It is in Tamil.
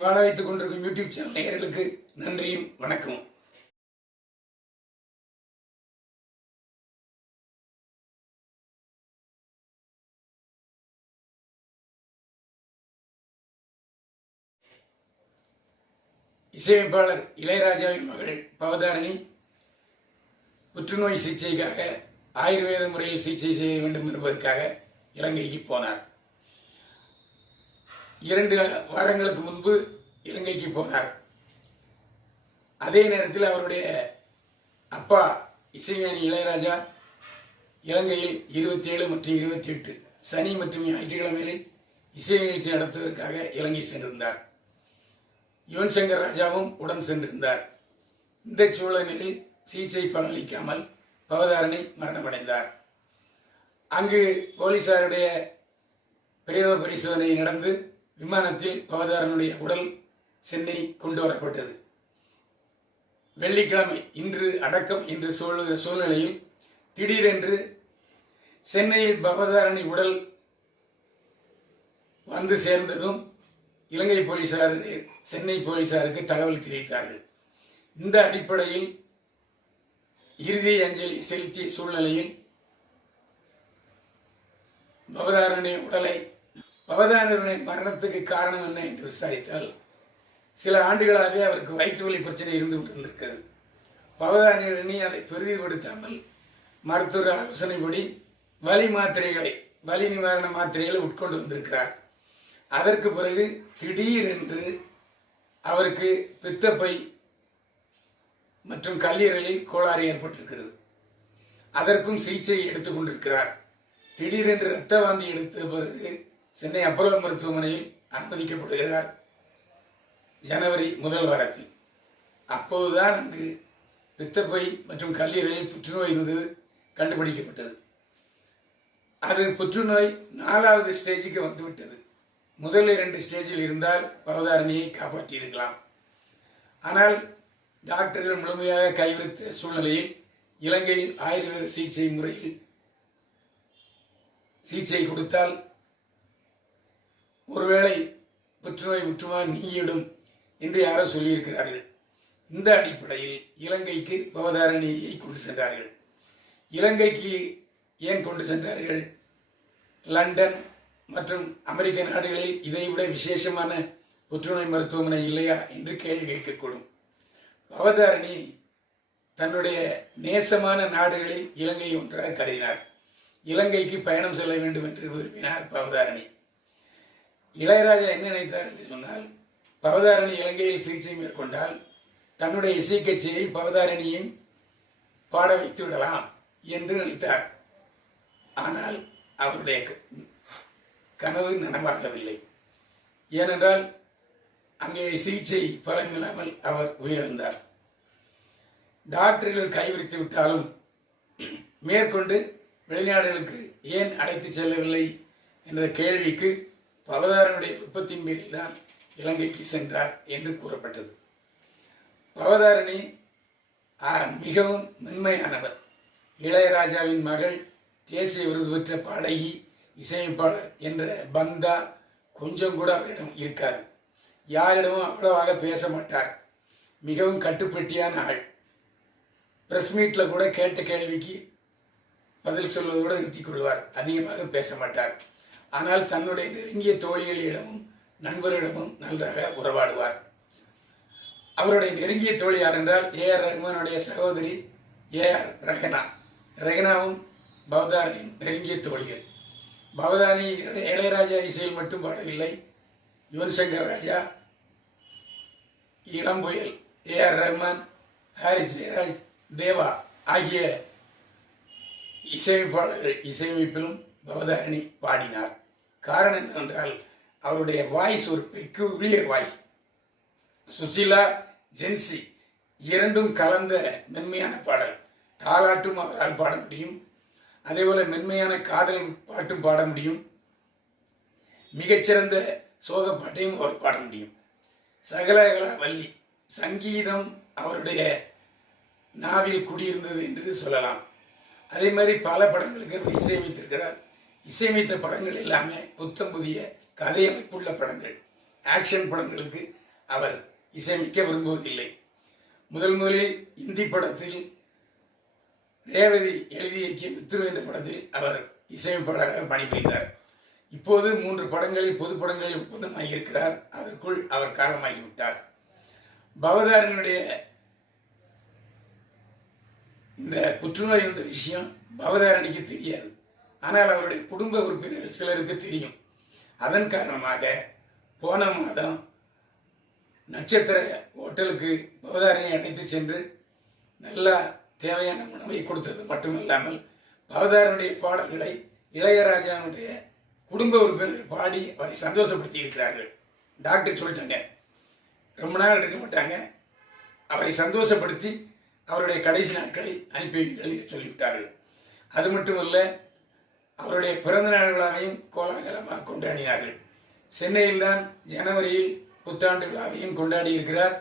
வாழ வைத்துக் கொண்டிருக்கும் யூடியூப் சேனல் நேயர்களுக்கு நன்றியும் வணக்கம் இசையமைப்பாளர் இளையராஜாவின் மகள் பவதாரணி புற்றுநோய் சிகிச்சைக்காக ஆயுர்வேத முறையில் சிகிச்சை செய்ய வேண்டும் என்பதற்காக இலங்கைக்கு போனார். இரண்டு வாரங்களுக்கு முன்பு இலங்கைக்கு போனார். அதே நேரத்தில் அவருடைய அப்பா இசைஞானி இளையராஜா இலங்கையில் இருபத்தி ஏழு மற்றும் இருபத்தி எட்டு சனி மற்றும் ஞாயிற்றுக்கிழமைகளில் இசை நிகழ்ச்சி நடத்துவதற்காக இலங்கை சென்றிருந்தார். யுவன் சங்கர் ராஜாவும் உடன் சென்றிருந்தார். இந்த சூழலில் சிகிச்சை பலனளிக்காமல் பவதாரணை மரணமடைந்தார். அங்கு போலீசாருடைய பிரேத பரிசோதனை நடந்து விமானத்தில் பவதாரனுடைய உடல் சென்னை கொண்டு வரப்பட்டது. வெள்ளிக்கிழமை இன்று அடக்கம் என்று சொல்லுகிற சூழ்நிலையில் திடீரென்று சென்னையில் பவதாரணி உடல் வந்து சேர்ந்ததும் இலங்கை போலீசார் சென்னை போலீசாருக்கு தகவல் தெரிவித்தார்கள். இந்த அடிப்படையில் இறுதி அஞ்சலி செலுத்திய சூழ்நிலையில் பவதாரனுடைய உடலை பவதாரனுடைய மரணத்துக்கு காரணம் என்ன என்று விசாரித்தால் சில ஆண்டுகளாகவே அவருக்கு வயிற்று வலி பிரச்சனை இருந்து கொண்டிருக்கிறது. பவதாரணி அதை பெரிதுபடுத்தாமல் மருத்துவர் ஆலோசனைப்படி வலி மாத்திரைகளை வலி நிவாரண மாத்திரைகளை உட்கொண்டு வந்திருக்கிறார். அதற்கு பிறகு திடீரென்று அவருக்கு பித்தப்பை மற்றும் கல்லீரலில் கோளாறு ஏற்பட்டிருக்கிறது. அதற்கும் சிகிச்சை எடுத்துக் கொண்டிருக்கிறார். திடீரென்று இரத்த வாந்தி எடுத்த பிறகு சென்னை அப்போலோ மருத்துவமனையில் அனுமதிக்கப்படுகிறார் ஜனவரி முதல் வாரத்தில். அப்போதுதான் அங்கு பித்தப்பை மற்றும் கல்லீரலில் புற்றுநோய் இருந்தது கண்டுபிடிக்கப்பட்டது. அது புற்றுநோய் நாலாவது ஸ்டேஜுக்கு வந்துவிட்டது. முதல் இரண்டு ஸ்டேஜில் இருந்தால் பரதாரணியை காப்பாற்றியிருக்கலாம். ஆனால் டாக்டர்கள் முழுமையாக கைவிடுத்த சூழ்நிலையில் இலங்கையில் ஆயுர்வேத சிகிச்சை முறையில் சிகிச்சை கொடுத்தால் ஒருவேளை புற்றுநோய் முற்றுமா நீங்கிவிடும் என்று யாரோ சொல்லியிருக்கிறார்கள். இந்த அடிப்படையில் இலங்கைக்கு பவதாரணியை கொண்டு சென்றார்கள். இலங்கைக்கு ஏன் கொண்டு சென்றார்கள்? லண்டன் மற்றும் அமெரிக்க நாடுகளில் இதைவிட விசேஷமான புற்றுநோய் மருத்துவமனை இல்லையா என்று கேள்வி கேட்கக்கூடும். பவதாரணி தன்னுடைய நேசமான நாடுகளில் இலங்கை ஒன்றாக கருதினார். இலங்கைக்கு பயணம் செல்ல வேண்டும் என்று விரும்பினார் பவதாரணி. இளையராஜா என்ன நினைத்தார் என்று சொன்னால் பவதாரணி இலங்கையில் சிகிச்சை மேற்கொண்டால் தன்னுடைய இசை கட்சியில் பவதாரணியும் பாட வைத்து விடலாம் என்று நினைத்தார். ஆனால் அவருடைய க- கனவு நனவாகவில்லை. ஏனென்றால் அங்கே சிகிச்சை பலனில்லாமல் அவர் உயிரிழந்தார். டாக்டர்கள் கைவிரித்து விட்டாலும் மேற்கொண்டு வெளிநாடுகளுக்கு ஏன் அழைத்து செல்லவில்லை என்ற கேள்விக்கு பவதாரனுடைய விருப்பத்தின் பேரில் தான் இலங்கைக்கு சென்றார் என்று கூறப்பட்டது. பவதாரணி மிகவும் மென்மையானவர். இளையராஜாவின் மகள் தேசிய விருது பெற்ற பாடகி இசையமைப்பாளர் என்ற பந்தா கொஞ்சம் கூட அவரிடம் இருக்காது. யாரிடமும் அவ்வளவாக பேச மாட்டார். மிகவும் கட்டுப்பட்டியான ஆள். பிரஸ் மீட்டில் கூட கேட்ட கேள்விக்கு பதில் சொல்வதோடு நிறுத்திக் கொள்வார். அதிகமாக பேச மாட்டார். ஆனால் தன்னுடைய நெருங்கிய தோழிகளிடமும் நண்பரிடமும் நன்றாக உறவாடுவார். அவருடைய நெருங்கிய தோழி யார் என்றால் ஏ ஆர் ரஹ்மானுடைய சகோதரி ஏ ஆர் ரஹனா. ரஹனாவும் பவதாரின் நெருங்கிய தோழிகள். பவதானி இளையராஜா இசையில் மட்டும் பாடவில்லை. யுவன் சங்கர் ராஜா இளம்புயல் ஏ ஆர் ரஹ்மான் ஹாரிஸ் ஜெயராஜ் தேவா ஆகிய இசையமைப்பாளர்கள் இசையமைப்பிலும் பவதாரணி பாடினார். காரணம் என்னவென்றால் அவருடைய வாய்ஸ் ஒரு பெக்யூலியர் வாய்ஸ் சுசிலா ஜென்சி இரண்டும் கலந்த மென்மையான பாடல். தாலாட்டும் அவரால் பாட முடியும். அதே போல மென்மையான காதல் பாட்டும் பாட முடியும். மிகச்சிறந்த சோக பாட்டையும் அவர் பாட முடியும். சகலகலா வள்ளி சங்கீதம் அவருடைய நாவில் குடியிருந்தது என்று சொல்லலாம். அதே மாதிரி பல படங்களுக்கு அவர் இசையமைத்திருக்கிறார் இசையமைத்த படங்கள் எல்லாமே புத்தம் புதிய கதையமைப்புள்ள படங்கள். ஆக்ஷன் படங்களுக்கு அவர் இசையமைக்க விரும்புவதில்லை. முதல் முதலில் இந்தி படத்தில் ரேவதி எழுதி இயக்கிய மித்ரு என்ற படத்தில் அவர் இசையமைப்பாளராக பணிபுரிந்தார். இப்போது மூன்று படங்களில் பொது படங்களில் ஒப்பந்தமாகி இருக்கிறார். அதற்குள் அவர் காலமாகிவிட்டார் பவதாரனுடைய இந்த புற்றுநோய் வந்த விஷயம் பவதாரணிக்கு தெரியாது. ஆனால் அவருடைய குடும்ப உறுப்பினர் சிலருக்கு தெரியும். அதன் காரணமாக போன மாதம் நட்சத்திர ஹோட்டலுக்கு பவதாரியை அழைத்து சென்று நல்லா தேவையான உணவை கொடுத்தது மட்டுமில்லாமல் பவதாரனுடைய பாடல்களை இளையராஜாவுடைய குடும்ப உறுப்பினர் பாடி அவரை சந்தோஷப்படுத்தி இருக்கிறார்கள் டாக்டர் சொல்லிட்டாங்க. ரொம்ப நாள் எடுக்க மாட்டாங்க. அவரை சந்தோஷப்படுத்தி அவருடைய கடைசி நாட்களை அனுப்பி சொல்லிவிட்டார்கள். அது மட்டுமல்ல அவருடைய பிறந்த நாள் விழாவையும் கோலாகலமாக கொண்டாடினார்கள். சென்னையில் தான் ஜனவரியில் புத்தாண்டு விழாவையும் கொண்டாடி இருக்கிறார்